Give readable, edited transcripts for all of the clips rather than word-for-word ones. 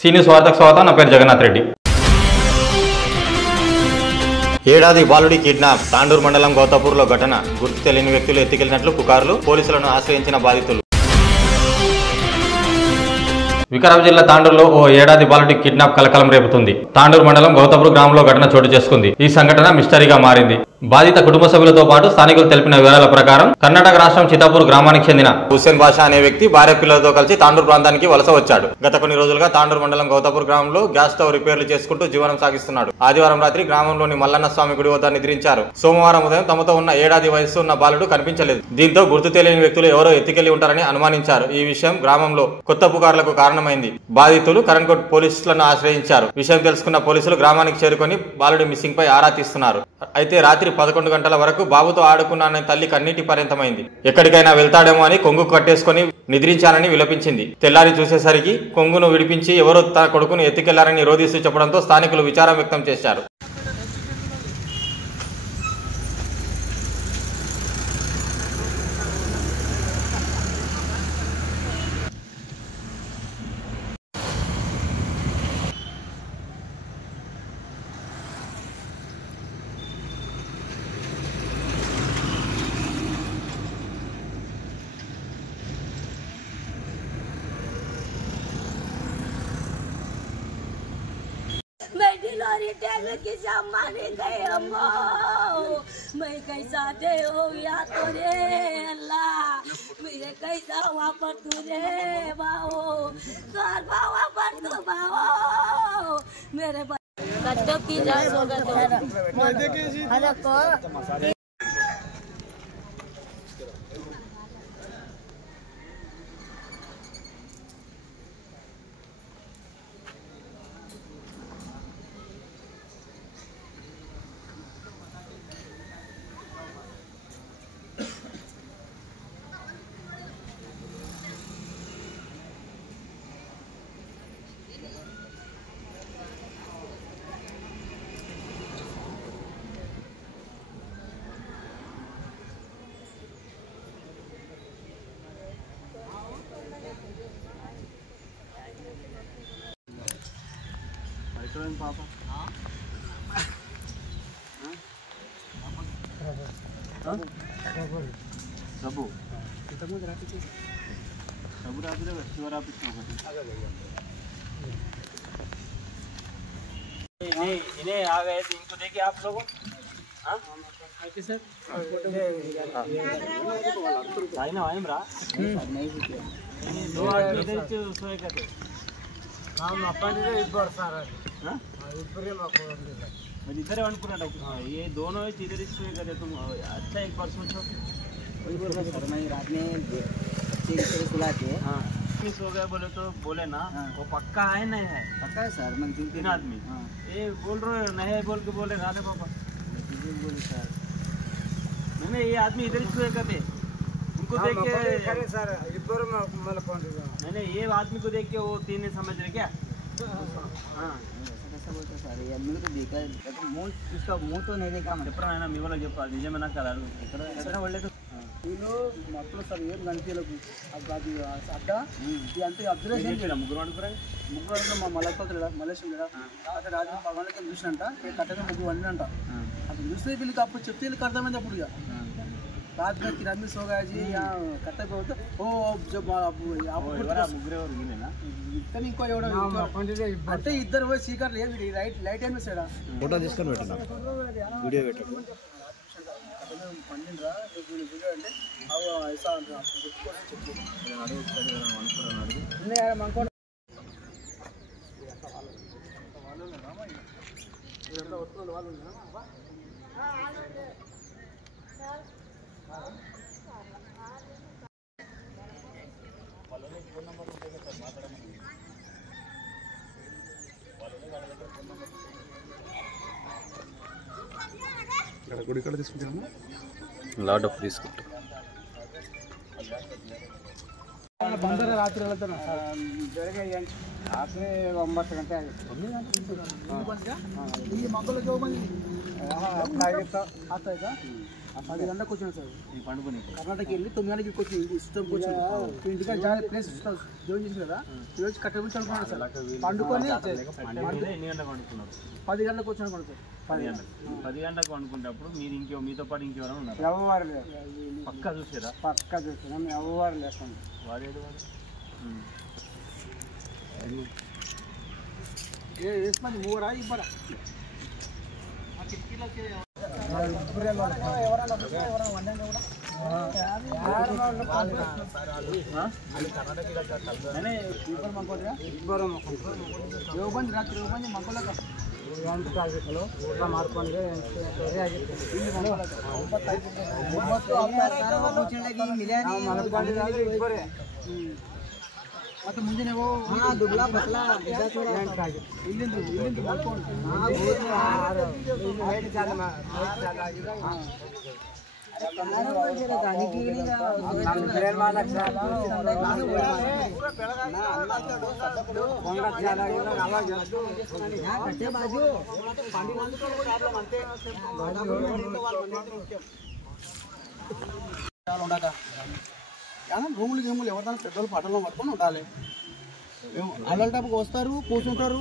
Senior వార్తకు స్వాగతం. నా పేరు జగన్నాథ్ రెడ్డి. ఏడాది బాలుడి కిడ్నాప్. తాండూరు మండలం గౌతాపూర్లో ఘటన. గుర్తు తెలియని వ్యక్తులు ఎత్తుకెళ్లినట్లు పుకార్లు. పోలీసులను ఆశ్రయించిన బాధితులు. వికారాబాద్ జిల్లా తాండూరులో ఓ ఏడాది బాలుడి కిడ్నాప్ కలకలం రేపుతుంది. తాండూరు మండలం గౌతాపూర్ గ్రామంలో ఘటన చోటు చేసుకుంది. ఈ సంఘటన మిస్టరీగా మారింది. బాధిత కుటుంబ సభ్యులతో పాటు స్థానికులు తెలిపిన వివరాల ప్రకారం కర్ణాటక రాష్ట్రం చితాపూర్ గ్రామానికి చెందిన హుస్సేన్ బాషా అనే వ్యక్తి భార్య పిల్లలతో కలిసి తాండూరు ప్రాంతానికి వలస వచ్చాడు. గత కొన్ని రోజులుగా తాండూరు మండలం గౌతాపూర్ గ్రామంలో గ్యాస్ స్టవ్ రిపేర్లు చేసుకుంటూ జీవనం సాగిస్తున్నాడు. ఆదివారం రాత్రి గ్రామంలోని మల్లన్న స్వామి గుడి వద్ద నిద్రించారు. సోమవారం ఉదయం తమతో ఉన్న ఏడాది వయస్సు ఉన్న బాలుడు కనిపించలేదు. దీంతో గుర్తు తెలియని వ్యక్తులు ఎవరో ఎత్తుకెళ్లి ఉంటారని అనుమానించారు. ఈ విషయం గ్రామంలో కొత్త పుకార్లకు కారణమైంది. బాధితులు కరణ్కోట్ పోలీసులను ఆశ్రయించారు. విషయం తెలుసుకున్న పోలీసులు గ్రామానికి చేరుకొని బాలుడి మిస్సింగ్ పై ఆరా తీస్తున్నారు. అయితే రాత్రి 11 గంటల వరకు బాబుతో ఆడుకున్నానని తల్లి కన్నీటి పర్యంతమైంది. ఎక్కడికైనా వెళ్తాడేమో అని కొంగు కట్టేసుకుని నిద్రించానని విలపించింది. తెల్లారి చూసేసరికి కొంగును విడిపించి ఎవరో తన కొడుకును ఎత్తుకెళ్లారని రోధిస్తూ చెప్పడంతో స్థానికులు విచారం వ్యక్తం చేశారు. मैं डिलीवरी टाइम की सम्मानी गई अम्मा, मैं कैसा दे हो या तो रे अल्लाह, मेरे कैसा वहाँ पर तू रे बाओ, सर बाबा पर तू बाओ, मेरे कट्टो की जाए सोगा तो अरे को पापा सबू सबू रापिदो शिव रापिदो इन्हें आ गए थे, इनको देखिए आप लोगों सर भाई ना भाई मरा दो आदमी इधर सोए करते हम अपन इस बार सारा इधर ये दोनों इधर करते तुम अच्छा एक बार सोचो सर मैं रात में सुला के हाँ सो गए बोले तो बोले ना वो पक्का है नहीं है पक्का है सर मैं 3 आदमी ये बोल रहे नहीं है बोल के बोले राधे पापा बोले सर नहीं ये आदमी इधर सोए करते उनको देख के सर नहीं ये आदमी को देख के वो 3 समझ रहे क्या हाँ बोलते सर ये आदमी तो देखा मुँह इसका मुँह तो नहीं देखा చెప్పరా ఆయన మీ వాళ్ళకి చెప్పాలి నిజమే నాకు కాదు ఎక్కడ వాళ్ళకి వీళ్ళు మొత్తం సార్ ఏం గంటలకు అది అడ్డ ఇది అంతే అబ్జర్వేషన్ ముగ్గురు అనుకురా మా మలపతుడా మలేషియా కదా అక్కడ రాజు పగలకి చూసినంట కట్టగా ముగ్గురు వండినంట అప్పుడు చూస్తే వీళ్ళకి అప్పుడు చెప్తే వీళ్ళకి అర్థమైంది అప్పుడు ఇక रात में किरानी सो गया जी यहाँ कट्टे पे होता ओ जब इतनी कोई అంటే ఇద్దరు పోయి సీకర్ లేదు రైట్ హ్యాండ్ సైడ్ ఫోటో తీసుకొని పెట్టినా వీడియో పెట్టకు పండినరా వీడియో అంటే అవ ఐసా అంటారు చెప్పు నేను అడుగుతాను అనుకున్నాను యార్ మనకో ఇదంతా వస్తువులు వాళ్ళు ఉన్నారా లాట్ ఆఫ్ తీసుకుంటాం ಬಂದರೆ ರಾತ್ರಿ ಹೇಳ್ತಾನೆ ಬೆಳಗ್ಗೆ ರಾತ್ರಿ 9 ಗಂಟೆ ಆಗಿತ್ತು ಈ ಮಕ್ಕಳು ಜೋಗ ಬಂದು ಆಗಿತ್ತು ಆಯ್ತಾ 10 గంటలకు వచ్చాను సార్ ఈ పండుకుని కర్ణాటక వెళ్ళి 9 గంటలకి వచ్చి ఇష్టంకి వచ్చాను ఇంటికి జాయిన్ ప్లేస్ జోయిన్ చేసి కదా ఈరోజు కట్టబడి చదువుకున్నాను సార్ పండుకొని ఎన్ని గంటలకు పండుకున్నారు 10 గంటలకు వచ్చాను సార్ 10 గంటలకు పండుకునేటప్పుడు మీరు మీతో పాటు ఇంకెవరైనా ఉన్నారు ఎవరు పక్కా చూసారా పక్కా చూస్తున్నాం ఎవరు లేస్తాం వాడేడు వాడు వేసుకొని మూరా ఇవ్వరా ಮತ್ತೆ ಮುಂದೆ ನೀವು ದುಬ್ಲಾ ಪತ್ಲಾ ಇಲ್ಲಿಂದು ಮಾಡ್ಕೊಂಡು రూములు గేములు ఎవరిదైనా పెద్దలు పట్టణంలో పట్టుకొని ఉండాలి అలాంటప్పుడు వస్తారు కూర్చుంటారు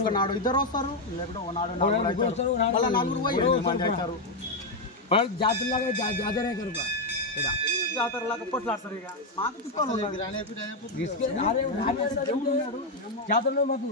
ఒక నాడు ఇద్దరు వస్తారు లేకుంటే ఒక నాడు మళ్ళీ నలుగురు పోయి 8 మంది అవుతారు జాతరలాగా జాతరలాగా కొట్లాడతారు ఇక మాకు తిప్పాలి జాతరలో మాకు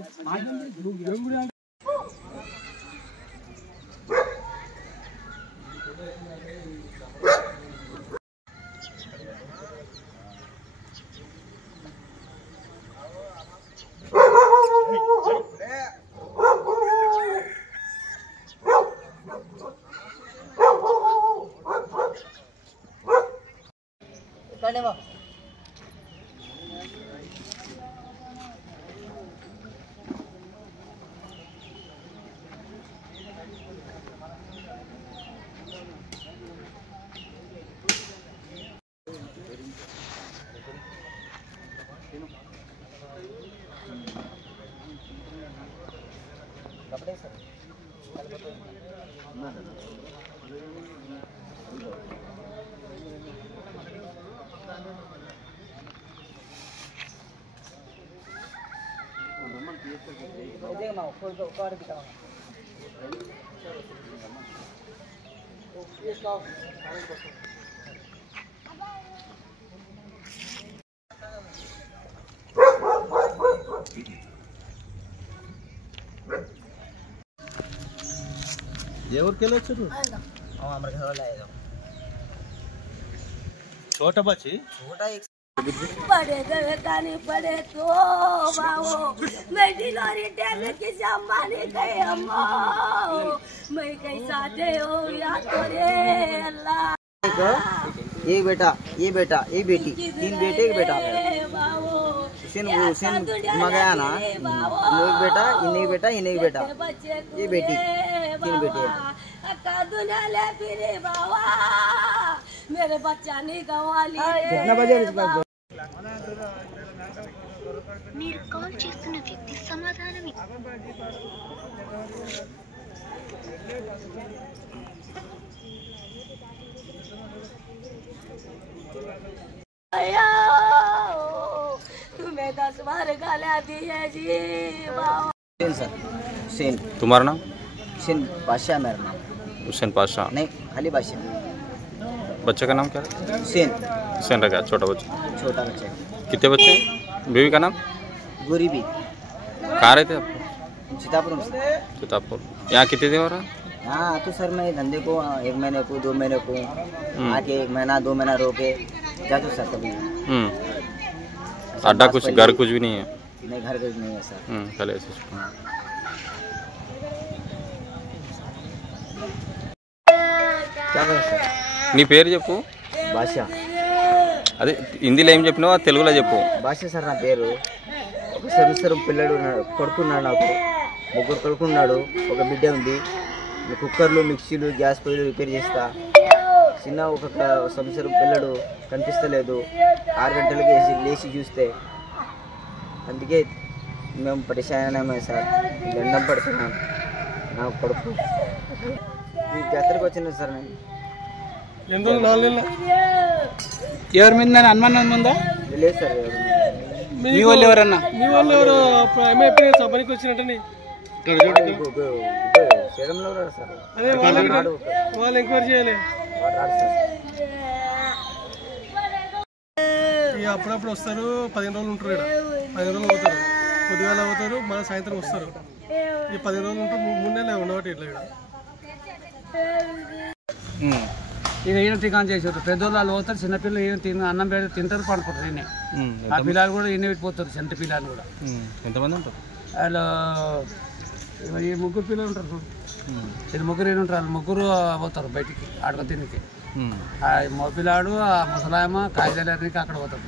ఎవరు కెళ్ళొచ్చు हमारे घर वाला आएगा छोटा बच्ची छोटा एक पड़े गए कानी पड़े तो बाबो मैं डिलोरी टेबल की सम्मानी गए अम्मा मैं कैसा दे हो या तो रे अल्लाह एक बेटा ये बेटी 3 बेटे एक बेटा हुसैन मगाया ना एक बेटा इन्हें बेटा ये बेटी 3 बेटे दुनिया ले फिरे बाबा मेरे बच्चा नहीं गवा लिए कितना बजे మీరు కాల్ చేస్తున్న వ్యక్తి సమాధానం तुम्हें 10 बार गाला दी है जी बाबा सर हुसैन तुम्हारा नाम हुसैन बादशाह मेरा नाम हुसैन पाशा नहीं खाली बादशाह बच्चे का नाम क्या है हुसैन रखा छोटा बच्चा छोटा बच्चा कितने बच्चे बीवी का नाम गरीबी कहाँ रहते आप सीतापुर से सीतापुर यहाँ कितने दिन हो रहा हाँ तो सर मैं धंधे को 1 महीने को 2 महीने को आके 1 महीना 2 महीना रोके जाते सर कभी अड्डा कुछ घर कुछ भी नहीं है नहीं घर कुछ नहीं है सर चले ऐसे क्या करें सर నీ పేరు చెప్పు బాషా అదే హిందీలో ఏం చెప్పినావో తెలుగులో చెప్పు బాషా సార్ నా పేరు ఒక సంవత్సరం పిల్లడు కొడుకున్నాడు నాకు 3 కొడుకున్నాడు ఒక బిడ్డ ఉంది కుక్కర్లు మిక్సీలు గ్యాస్ పొయ్యిలు రిపేర్ చేస్తా చిన్న ఒక సంవత్సరం పిల్లడు కనిపిస్తలేదు 6 గంటలకి లేచి చూస్తే అందుకే మేము పరిశానమే సార్ దండం పడుతున్నాం నా కొడుకు ఈ జాతరకు వచ్చిన సార్ నేను ఎవరి మీద అనుమానం ఉందా? లేదు సార్. మీ వాళ్ళు ఎవరన్నా? మీ వాళ్ళు ఎవరు పనికి వచ్చినట్టని చేయడంలో ఉన్నాడు సార్. అదే వాళ్ళు ఎంక్వైరీ చేయాలి. ఇక అప్పుడప్పుడు వస్తారు, 15 రోజులు ఉంటారు. ఇక్కడ 15 రోజులు పోతారు, పొద్దుగాల పోతారు, మళ్ళీ సాయంత్రం వస్తారు. ఈ 15 రోజులు ఉంటారు, 3 నెలలు ఉండబట్టి ఇట్లా ఇక్కడ. ఇక ఈయన టికాన్ చేసారు. పెద్దోళ్ళు పోతారు, చిన్నపిల్లలు ఈయన అన్నం పెడితే తింటారు, పడుకుంటారు. ఈయన ఆ పిల్లలు కూడా ఈయన పెట్టిపోతారు, చిన్న పిల్లలు కూడా. ఎంతమంది ఉంటారు వాళ్ళు? ఈ 3 పిల్లలు ఉంటారు చూడు, ఇది 3 ఈయన ఉంటారు. వాళ్ళు 3 పోతారు బయటికి ఆడుకో తినికి. ఆ మోపిల్లాడు, ఆ ముసలాయమ కాయదలకి అక్కడ పోతాడు.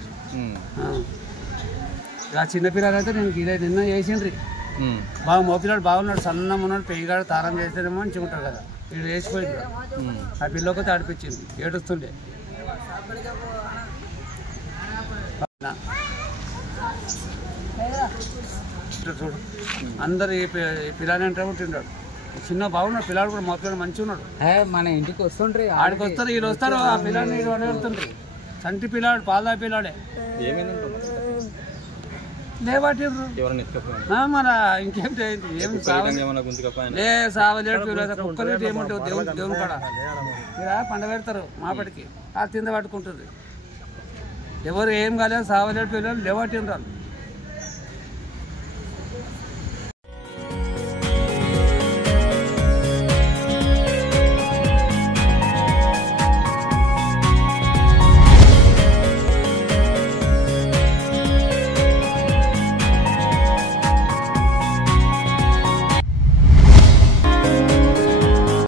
ఆ చిన్నపిల్లలు అయితే నేను ఇదే నిన్న వేసిండ్రి. బాగా మోపిల్లాడు బాగున్నాడు, సన్నం ఉన్నాడు, పెయ్యిగాడు తారం చేస్తేనేమో మంచిగా ఉంటాడు కదా. వీడు వేసిపోయింది. ఆ పిల్లకి ఆడిపించింది, ఏడుస్తుండే. చూడు అందరు ఈ పిల్లని అంటే ఉంటున్నాడు. చిన్న బాగున్నాడు పిల్లాడు కూడా, మా పిల్లలు మంచిగా ఉన్నాడు. మన ఇంటికి వస్తుండ్రి, ఆడికి వస్తారు, వీళ్ళు వస్తారు. ఆ పిల్లని వెళ్తుండ్రి. చంటి పిల్లాడు, పాలదా పిల్లాడే లేవాటిర్రు. మన ఇంకేం ఏం లే సావలేడు. కుక్కలు ఏముంటావు దేవుని కాడ ఇలా పండ పెడతారు మాపటికి, ఆ తింద పట్టుకుంటుంది. ఎవరు ఏం కాలేదు, సావలేడు పిల్లలు లేవాటిర్రు.